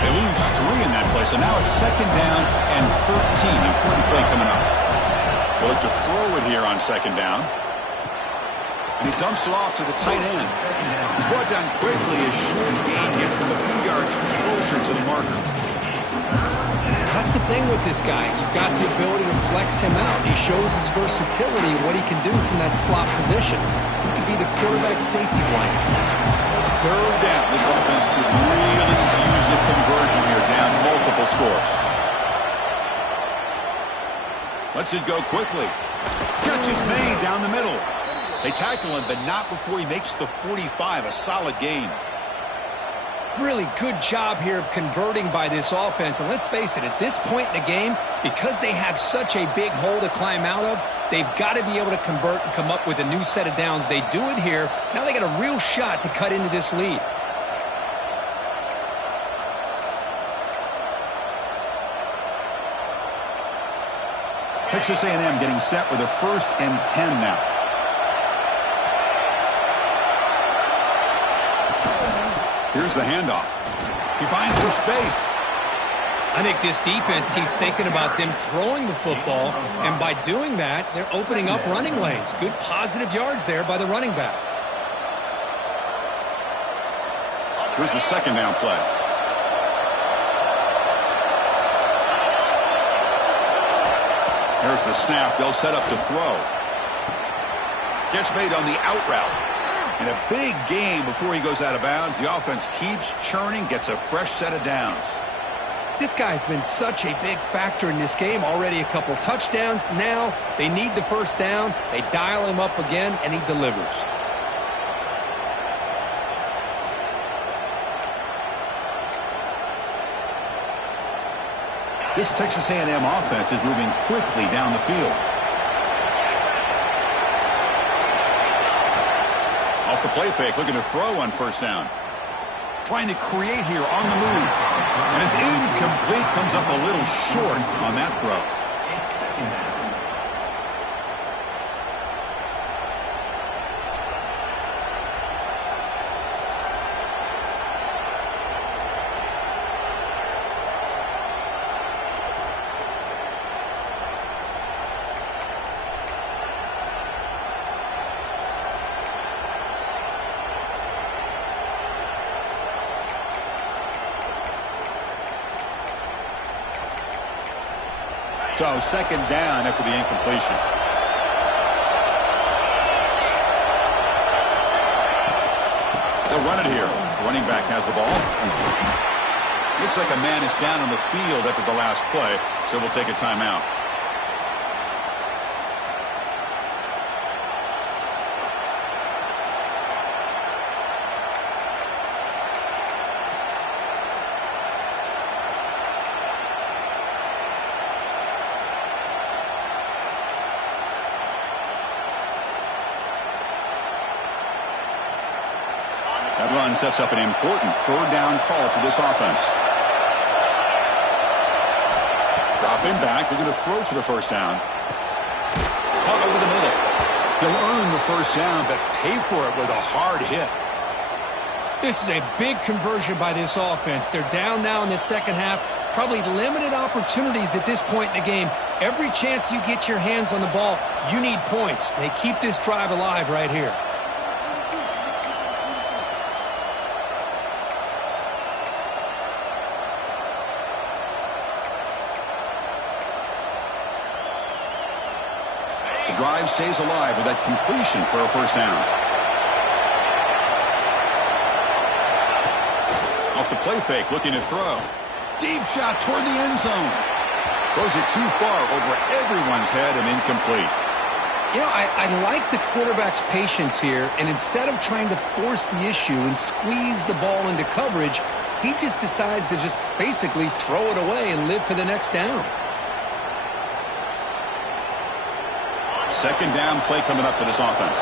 They lose 3 in that play, so now it's second down and 13. Important play coming up. Goes to throw it here on second down. And he dumps it off to the tight end. He's brought down quickly. His short gain gets them a few yards closer to the marker. That's the thing with this guy. You've got the ability to flex him out. He shows his versatility, what he can do from that slot position. He could be the quarterback safety blanket. Third down. This offense could really use a conversion here, down multiple scores. Lets it go quickly. Catch is made down the middle. They tackle him, but not before he makes the 45, a solid gain. Really good job here of converting by this offense. And let's face it, at this point in the game, because they have such a big hole to climb out of, they've got to be able to convert and come up with a new set of downs. They do it here. Now they got a real shot to cut into this lead. Texas A&M getting set with a 1st and 10 now. Here's the handoff. He finds some space. I think this defense keeps thinking about them throwing the football, and by doing that, they're opening up running lanes. Good positive yards there by the running back. Here's the second down play. Here's the snap. They'll set up to throw. Catch made on the out route. And a big gain before he goes out of bounds. The offense keeps churning, gets a fresh set of downs. This guy's been such a big factor in this game. Already a couple touchdowns. Now they need the first down. They dial him up again, and he delivers. This Texas A&M offense is moving quickly down the field. Off the play fake, looking to throw on first down. Trying to create here on the move. And it's incomplete, comes up a little short on that throw. So second down after the incompletion. They'll run it here. Running back has the ball. Looks like a man is down on the field after the last play, so we'll take a timeout. That run sets up an important third down call for this offense. Dropping back, they're going to throw for the first down. Caught over the middle. He'll earn the first down, but pay for it with a hard hit. This is a big conversion by this offense. They're down now in the second half. Probably limited opportunities at this point in the game. Every chance you get your hands on the ball, you need points. They keep this drive alive right here. The drive stays alive with that completion for a first down. Off the play fake, looking to throw. Deep shot toward the end zone. Throws it too far over everyone's head and incomplete. You know, I like the quarterback's patience here, and instead of trying to force the issue and squeeze the ball into coverage, he just decides to just basically throw it away and live for the next down. Second down play coming up for this offense.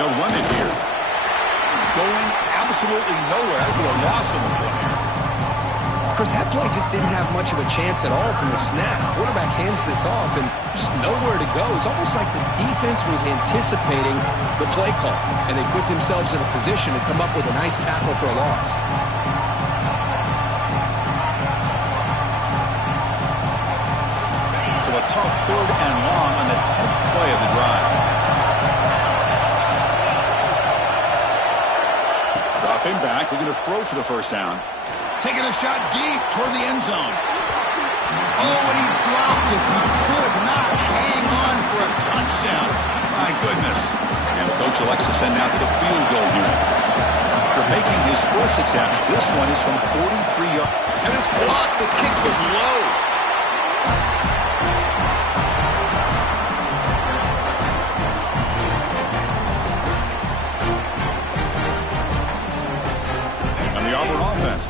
They'll run it here. Going absolutely nowhere with a loss on the play. Chris, that play just didn't have much of a chance at all from the snap. Quarterback hands this off and just nowhere to go. It's almost like the defense was anticipating the play call, and they put themselves in a position to come up with a nice tackle for a loss. So a tough third and long on the 10th play of the drive. Dropping back, we're going to throw for the first down. Taking a shot deep toward the end zone. Oh, and he dropped it. He could not hang on for a touchdown. My goodness. And the coach elects to send out the field goal unit. After making his first attempt, this one is from 43 yards. And it's blocked. The kick was low.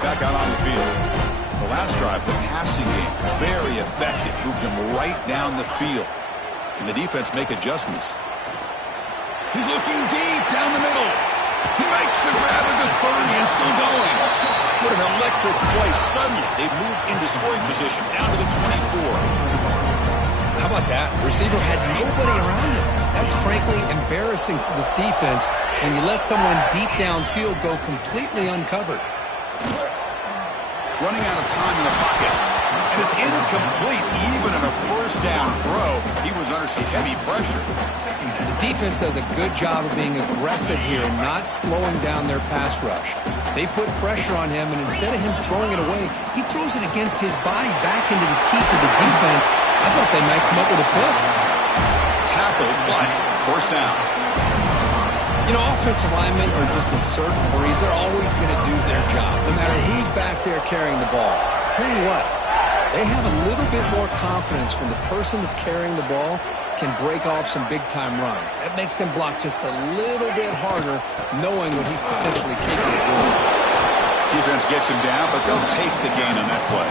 Back out on the field. The last drive, the passing game, very effective. Moved him right down the field. Can the defense make adjustments? He's looking deep down the middle. He makes the grab at the 30 and still going. What an electric play. Suddenly, they move into scoring position down to the 24. How about that? The receiver had nobody around him. That's frankly embarrassing for this defense when you let someone deep downfield go completely uncovered. Running out of time in the pocket. And it's incomplete. Even in a first down throw, he was under some heavy pressure. The defense does a good job of being aggressive here and not slowing down their pass rush. They put pressure on him, and instead of him throwing it away, he throws it against his body back into the teeth of the defense. I thought they might come up with a pick. Tackled, but first down. You know, offensive linemen are just a certain breed. They're always going to do their job, no matter who's back there carrying the ball. I'll tell you what, they have a little bit more confidence when the person that's carrying the ball can break off some big-time runs. That makes them block just a little bit harder, knowing what he's potentially capable of doing. Defense gets him down, but they'll take the gain on that play.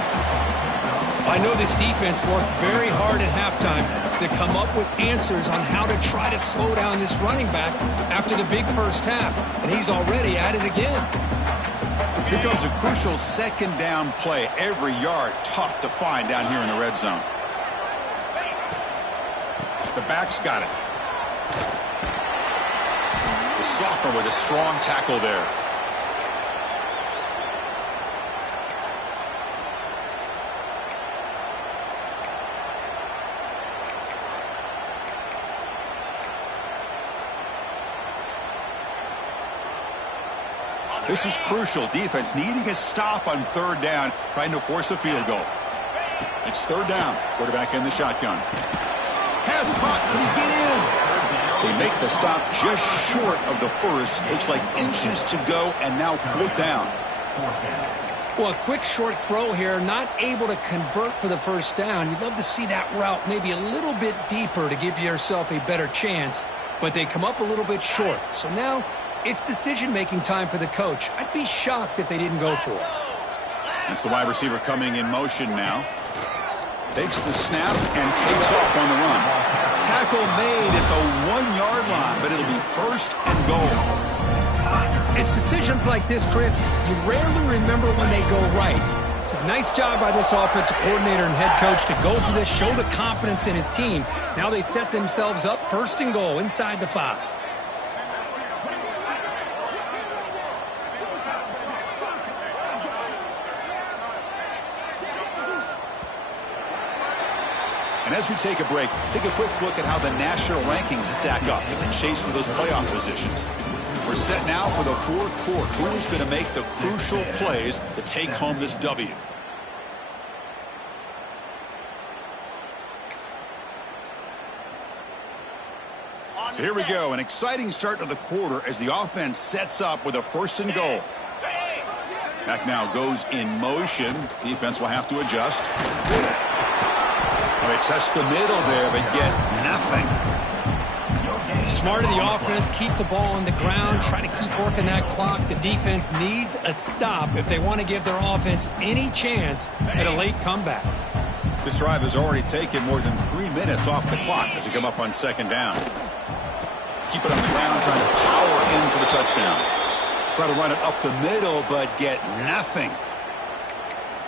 I know this defense worked very hard at halftime to come up with answers on how to try to slow down this running back after the big first half, and he's already at it again. Here comes a crucial second down play. Every yard tough to find down here in the red zone. The back's got it. The sophomore with a strong tackle there. This is crucial. Defense needing a stop on third down, trying to force a field goal. It's third down. Quarterback in the shotgun. Pass caught. Can he get in? They make the stop just short of the first. Looks like inches to go, and now fourth down. Well, a quick short throw here, not able to convert for the first down. You'd love to see that route maybe a little bit deeper to give yourself a better chance, but they come up a little bit short. So now it's decision-making time for the coach. I'd be shocked if they didn't go for it. That's the wide receiver coming in motion now. Takes the snap and takes off on the run. Tackle made at the 1-yard line, but it'll be first and goal. It's decisions like this, Chris, you rarely remember when they go right. It's a nice job by this offensive coordinator and head coach to go for this, show the confidence in his team. Now they set themselves up first and goal inside the 5. And as we take a break, take a quick look at how the national rankings stack up in the chase for those playoff positions. We're set now for the fourth quarter. Who's going to make the crucial plays to take home this W? So here we go. An exciting start to the quarter as the offense sets up with a first and goal. Back now goes in motion. Defense will have to adjust. They test the middle there, but get nothing. Smart of the offense, keep the ball on the ground, try to keep working that clock. The defense needs a stop if they want to give their offense any chance at a late comeback. This drive has already taken more than 3 minutes off the clock as we come up on second down. Keep it on the ground, trying to power in for the touchdown. Try to run it up the middle, but get nothing.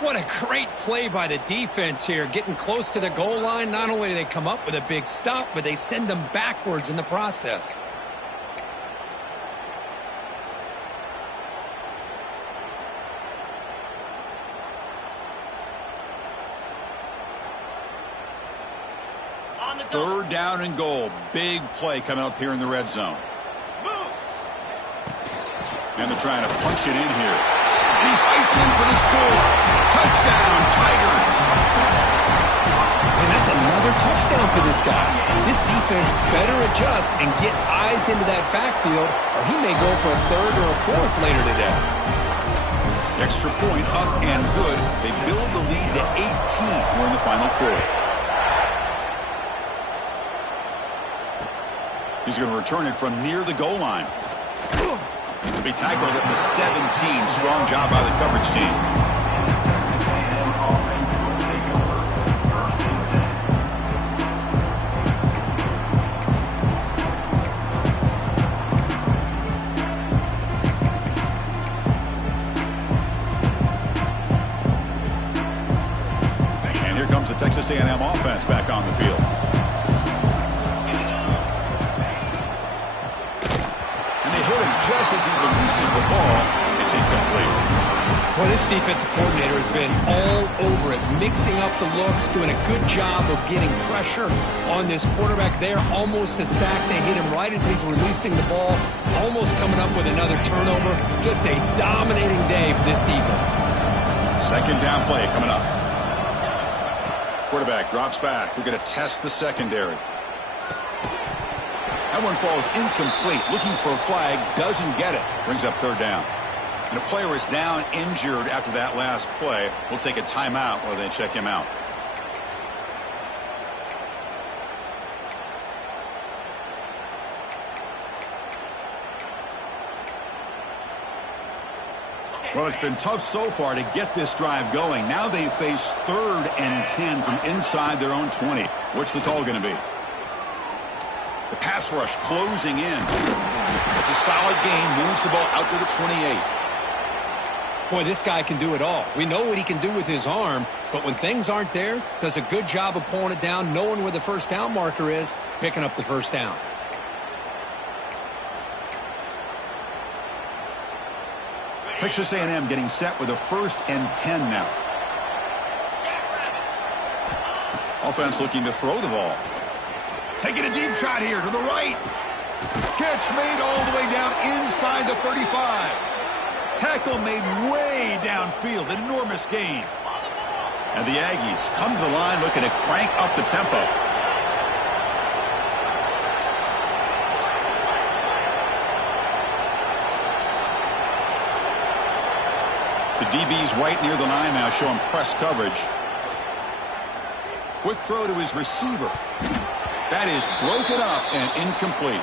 What a great play by the defense here. Getting close to the goal line, not only do they come up with a big stop, but they send them backwards in the process. Third down and goal. Big play coming up here in the red zone. And they're trying to punch it in here. He fights in for the score. Touchdown, Tigers. And that's another touchdown for this guy. This defense better adjust and get eyes into that backfield, or he may go for a third or a fourth later today. Extra point up and good. They build the lead to 18 here in the final quarter. He's going to return it from near the goal line. To be tackled at the 17. Strong job by the coverage team. And here comes the Texas A&M offense back on the field. Just as he releases the ball, it's incomplete. Well, this defensive coordinator has been all over it, mixing up the looks, doing a good job of getting pressure on this quarterback there. Almost a sack. They hit him right as he's releasing the ball, almost coming up with another turnover. Just a dominating day for this defense. Second down play coming up. Quarterback drops back. We're going to test the secondary. That one falls incomplete. Looking for a flag. Doesn't get it. Brings up third down. And a player is down injured after that last play. We'll take a timeout while they check him out. Well, it's been tough so far to get this drive going. Now they face 3rd and 10 from inside their own 20. What's the call going to be? The pass rush closing in. It's a solid gain. Moves the ball out to the 28. Boy, this guy can do it all. We know what he can do with his arm, but when things aren't there, does a good job of pulling it down, knowing where the first down marker is, picking up the first down. Texas A&M getting set with a 1st and 10 now. Offense looking to throw the ball. Taking a deep shot here to the right. Catch made all the way down inside the 35. Tackle made way downfield, an enormous gain. And the Aggies come to the line looking to crank up the tempo. The DB's right near the line now, showing press coverage. Quick throw to his receiver. That is broken up and incomplete.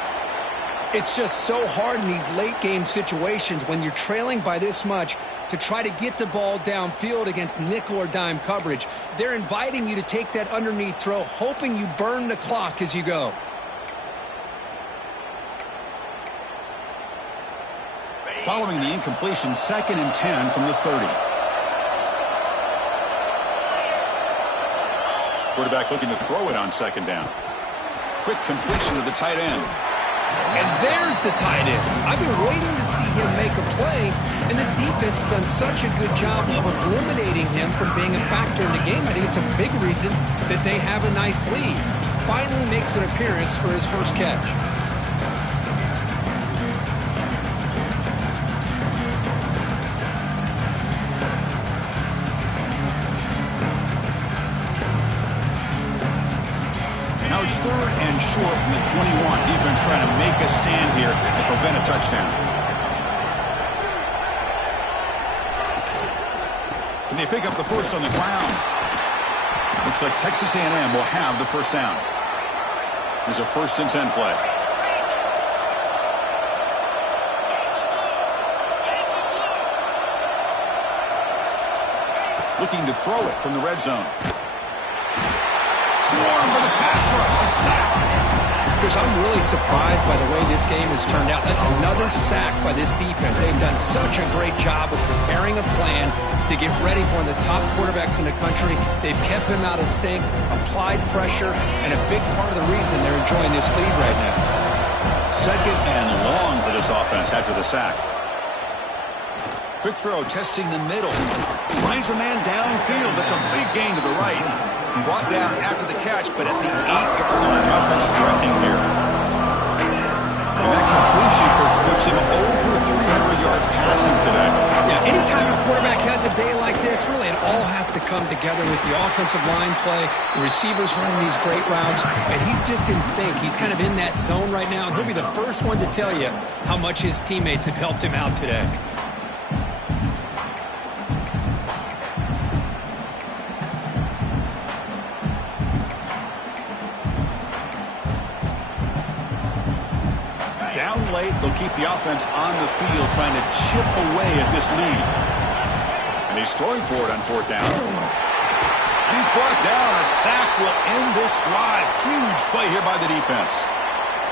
It's just so hard in these late game situations when you're trailing by this much to try to get the ball downfield against nickel or dime coverage. They're inviting you to take that underneath throw, hoping you burn the clock as you go. Following the incompletion, 2nd and 10 from the 30. Quarterback looking to throw it on 2nd down. Quick completion to the tight end. And there's the tight end. I've been waiting to see him make a play, and this defense has done such a good job of eliminating him from being a factor in the game. I think it's a big reason that they have a nice lead. He finally makes an appearance for his first catch. Now it's 3rd and short from the 21. Defense trying to make a stand here and prevent a touchdown. Can they pick up the first on the ground? Looks like Texas A&M will have the first down. There's a 1st and 10 play. Looking to throw it from the red zone. Swarm for the pass rush. A sack. Chris, I'm really surprised by the way this game has turned out. That's another sack by this defense. They've done such a great job of preparing a plan to get ready for one of the top quarterbacks in the country. They've kept him out of sync, applied pressure, and a big part of the reason they're enjoying this lead right now. 2nd and long for this offense after the sack. Quick throw, testing the middle. Finds a man downfield. That's a big gain to the right. Brought down after the catch, but at the 8-yard line. The offense threatening here. And that completion puts him over 300 yards passing today. Yeah, anytime a quarterback has a day like this, really it all has to come together with the offensive line play, the receivers running these great routes, and he's just in sync. He's kind of in that zone right now, and he'll be the first one to tell you how much his teammates have helped him out today. Late, they'll keep the offense on the field trying to chip away at this lead. And he's throwing for it on 4th down. And he's brought down. A sack will end this drive. Huge play here by the defense.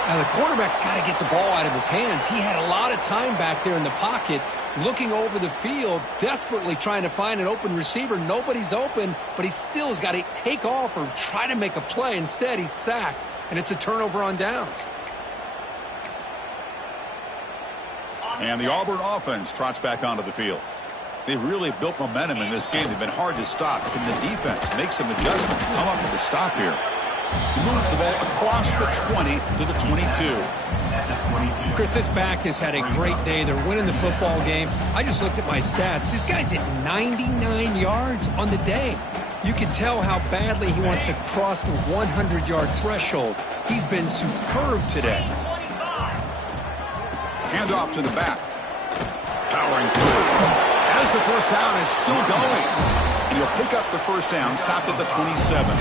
Now the quarterback's got to get the ball out of his hands. He had a lot of time back there in the pocket, looking over the field, desperately trying to find an open receiver. Nobody's open, but he still has got to take off or try to make a play. Instead, he's sacked, and it's a turnover on downs. And the Auburn offense trots back onto the field. They've really built momentum in this game. They've been hard to stop. Can the defense make some adjustments, come up with a stop here? He moves the ball across the 20 to the 22. Chris, this back has had a great day. They're winning the football game. I just looked at my stats. This guy's at 99 yards on the day. You can tell how badly he wants to cross the 100-yard threshold. He's been superb today. Handoff to the back. Powering through. As the first down is still going. And he'll pick up the first down, stopped at the 27.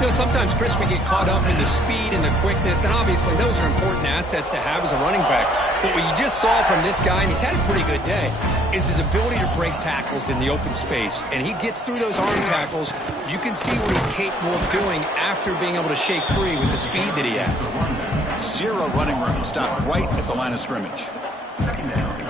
You know, sometimes, Chris, we get caught up in the speed and the quickness, and obviously those are important assets to have as a running back. But what you just saw from this guy, and he's had a pretty good day, is his ability to break tackles in the open space. And he gets through those arm tackles. You can see what he's capable of doing after being able to shake free with the speed that he has. 0 running room, stopped right at the line of scrimmage.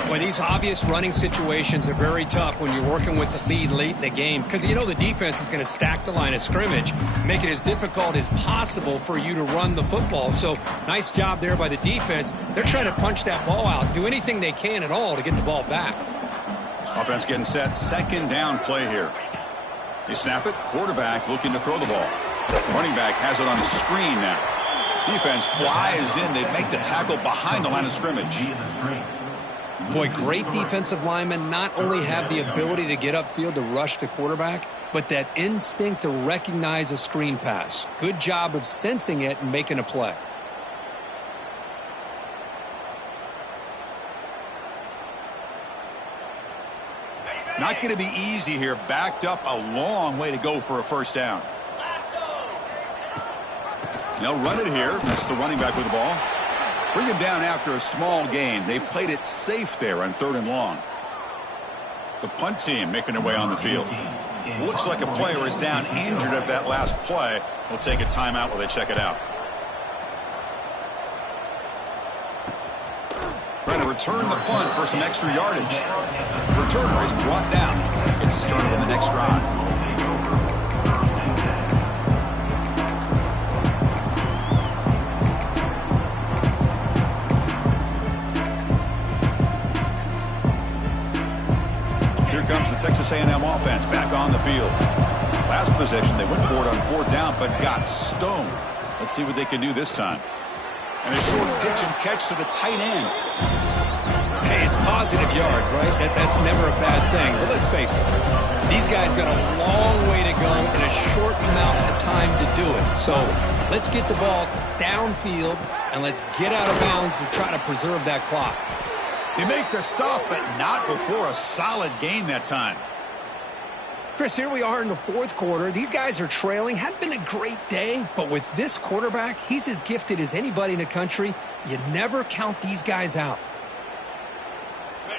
Well, these obvious running situations are very tough when you're working with the lead late in the game, because you know the defense is going to stack the line of scrimmage, make it as difficult as possible for you to run the football. So nice job there by the defense. They're trying to punch that ball out, do anything they can at all to get the ball back. Offense getting set, 2nd down play here. They snap it, quarterback looking to throw the ball. Running back has it on the screen now. Defense flies in, they make the tackle behind the line of scrimmage. Boy, great defensive linemen not only have the ability to get upfield to rush the quarterback, but that instinct to recognize a screen pass. Good job of sensing it and making a play. Not going to be easy here. Backed up a long way to go for a first down. They'll run it here. That's the running back with the ball. Bring him down after a small gain. They played it safe there on 3rd and long. The punt team making their way on the field. Looks like a player is down injured at that last play. We'll take a timeout while they check it out. Trying to return the punt for some extra yardage. The returner is brought down. Gets us started in the next drive. Comes the Texas A&M offense back on the field. Last possession, they went for it on 4th down, but got stoned. Let's see what they can do this time. And a short pitch and catch to the tight end. Hey, it's positive yards, right? That's never a bad thing. But let's face it, these guys got a long way to go in a short amount of time to do it. So let's get the ball downfield, and let's get out of bounds to try to preserve that clock. They make the stop, but not before a solid gain that time. Chris, here we are in the 4th quarter. These guys are trailing. Had been a great day, but with this quarterback, he's as gifted as anybody in the country. You never count these guys out.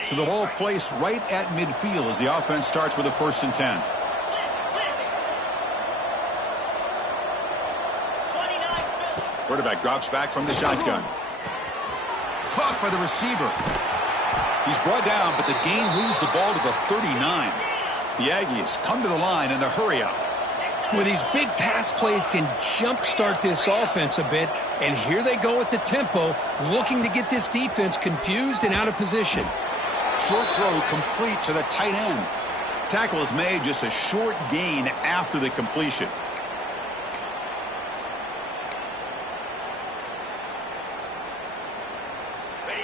So the ball placed right at midfield as the offense starts with a 1st and 10. Quarterback drops back from the shotgun. Caught by the receiver. He's brought down, but the gain moves the ball to the 39. The Aggies come to the line in the hurry-up. Well, these big pass plays can jumpstart this offense a bit, and here they go with the tempo, looking to get this defense confused and out of position. Short throw complete to the tight end. Tackle is made, just a short gain after the completion.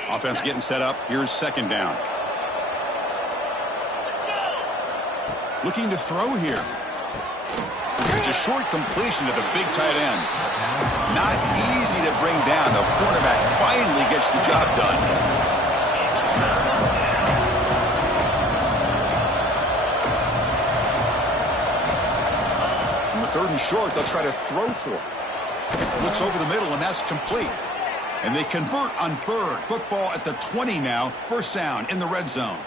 Offense getting set up. Here's 2nd down. Looking to throw here. It's a short completion to the big tight end. Not easy to bring down. The quarterback finally gets the job done. On the 3rd and short, they'll try to throw for it. Looks over the middle, and that's complete. And they convert on 3rd. Football at the 20 now. 1st down in the red zone.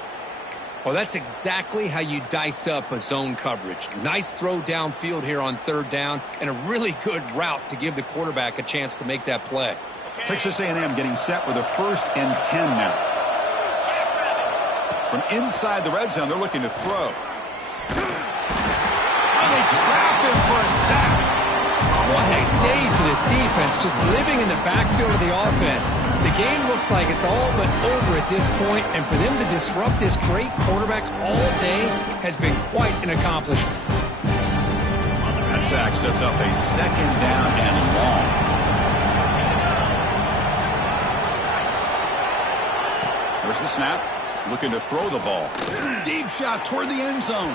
Well, that's exactly how you dice up a zone coverage. Nice throw downfield here on 3rd down, and a really good route to give the quarterback a chance to make that play. Texas A&M getting set with a 1st and 10 now. From inside the red zone, they're looking to throw. And they trap him for a sack. What a day for this defense, just living in the backfield of the offense. The game looks like it's all but over at this point, and for them to disrupt this great quarterback all day has been quite an accomplishment. That sack sets up a 2nd down and long. There's the snap. Looking to throw the ball. Deep shot toward the end zone.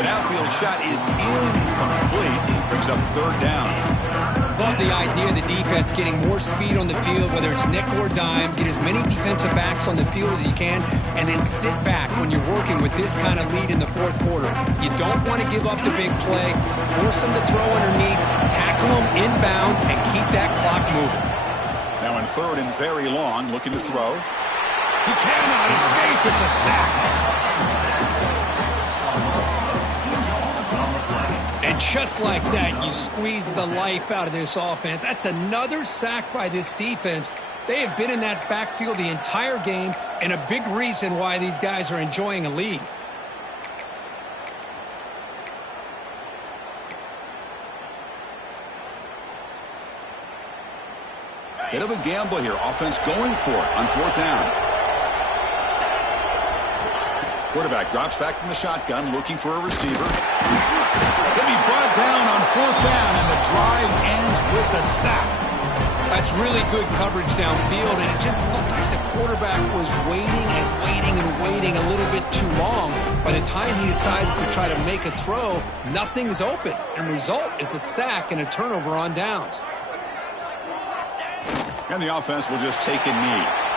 The outfield shot is incomplete. Brings up 3rd down. Love the idea of the defense getting more speed on the field, whether it's nickel or dime. Get as many defensive backs on the field as you can, and then sit back when you're working with this kind of lead in the 4th quarter. You don't want to give up the big play. Force them to throw underneath, tackle them inbounds, and keep that clock moving. Now in 3rd and very long, looking to throw. He cannot escape. It's a sack. And just like that, you squeeze the life out of this offense. That's another sack by this defense. They have been in that backfield the entire game, and a big reason why these guys are enjoying a lead. Bit of a gamble here. Offense going for it on 4th down. Quarterback drops back from the shotgun, looking for a receiver. He'll be brought down on 4th down, and the drive ends with the sack. That's really good coverage downfield, and it just looked like the quarterback was waiting and waiting and waiting a little bit too long. By the time he decides to try to make a throw, nothing's open, and result is a sack and a turnover on downs. And the offense will just take a knee.